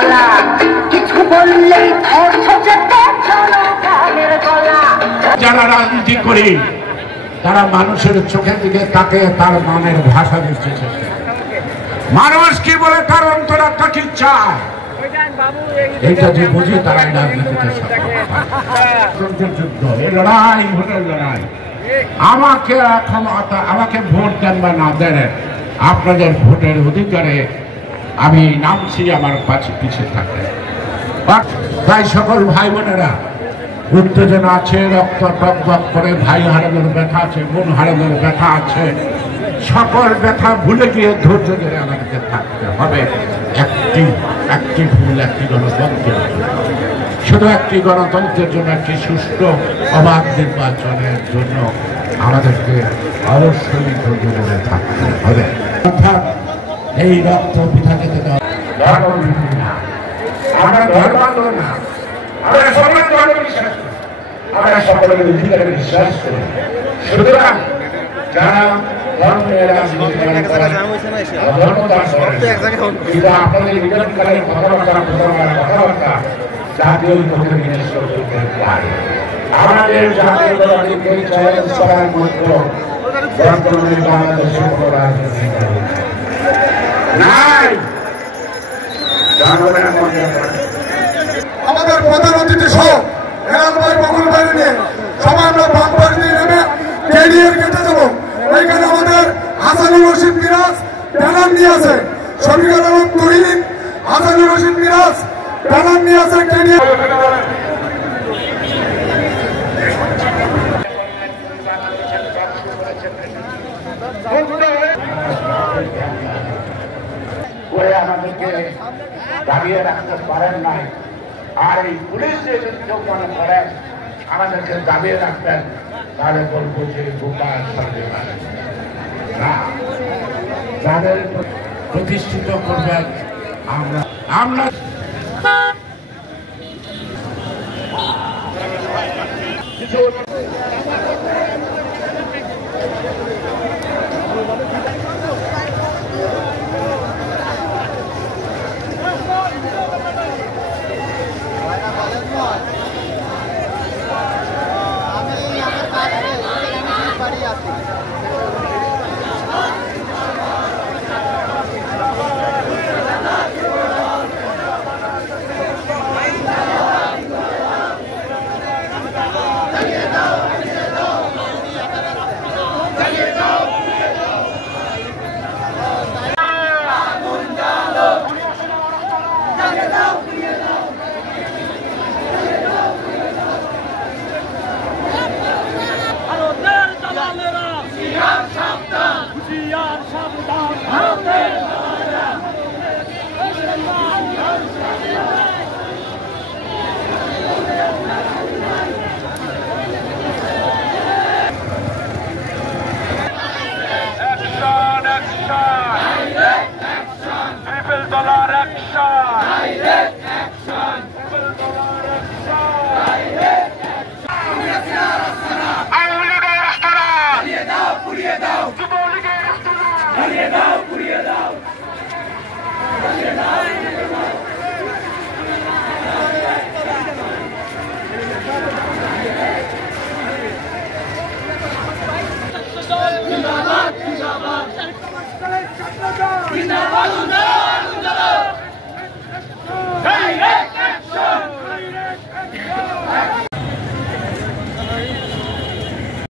গলা, কিছু বললেই যারা রাজনীতি করি তারা মানুষের চোখের দিকে তাকে তার মনের ভাষা দিচ্ছে। মানুষ কি বলে, তার অন্তরাত্মা কি চায়, এইটা যে বুঝি তারা রাজনীতিতে যুদ্ধ, এই লড়াই, ভোটের লড়াই। আমাকে ভোট দেন বা না দেন, আপনাদের ভোটের অধিকারে আমি নামছি, আমার পাশে পিছিয়ে থাকতে। তাই সকল ভাই বোনেরা, উত্তেজনা আছে, রক্ত টকবক করে, ভাই হারানোর ব্যথা আছে, বোন হারানোর ব্যথা আছে, সকল ব্যথা ভুলে গিয়ে ধৈর্য ধরে আমাদেরকে থাকতে হবে। একটি ভুল, একটি গণতন্ত্রের জন্য, শুধু একটি গণতন্ত্রের জন্য, একটি সুষ্ঠু অবাধ নির্বাচনের জন্য আমাদেরকে অবশ্যই ধৈর্য ধরে থাকতে হবে। অর্থাৎ এই রক্ত পিঠা যেতে দেওয়া না, আমরা ধর্মান্তর না, আমরা সকলের ধর্ম বিশ্বাস করি, আমরা সকলের অধিকারে বিশ্বাস করি। সুতরাং যারা ধর্মের রাজনীতি কিন্তু আপনাদের বিজ্ঞানকালের কথাবার্তা জাতীয় ঐক্যকে বিনষ্ট করতে পারে। আমাদের জাতীয় চ্যালেঞ্জ করার মধ্যে বর্তমানে বাংলাদেশের কোন রাজনীতি নাই। আমাদের প্রধান অতিথি সহ হেলাল ভাই, বকুল ভাই নিয়ে সবাই আমরা বামপাশ দিয়ে নেমে কেডিএর গেটে যাবো। এইখানে আমাদের হাসানুর রশিদ মিরাজ ব্যানার নিয়ে আছে, শফিকুল আলম তুহিন, হাসানুর রশিদ মিরাজ ব্যানার নিয়ে আছে কেডিএর। আমাদেরকে দাবিয়ে রাখতে পারেন নাই, আর এই পুলিশ যে কেউ মনে করেন আমাদেরকে দাবিয়ে রাখবেন, তাহলে বলবো যে গোপাল সরকার না, যাদের প্রতিষ্ঠিত করবেন আমরা People dollar action!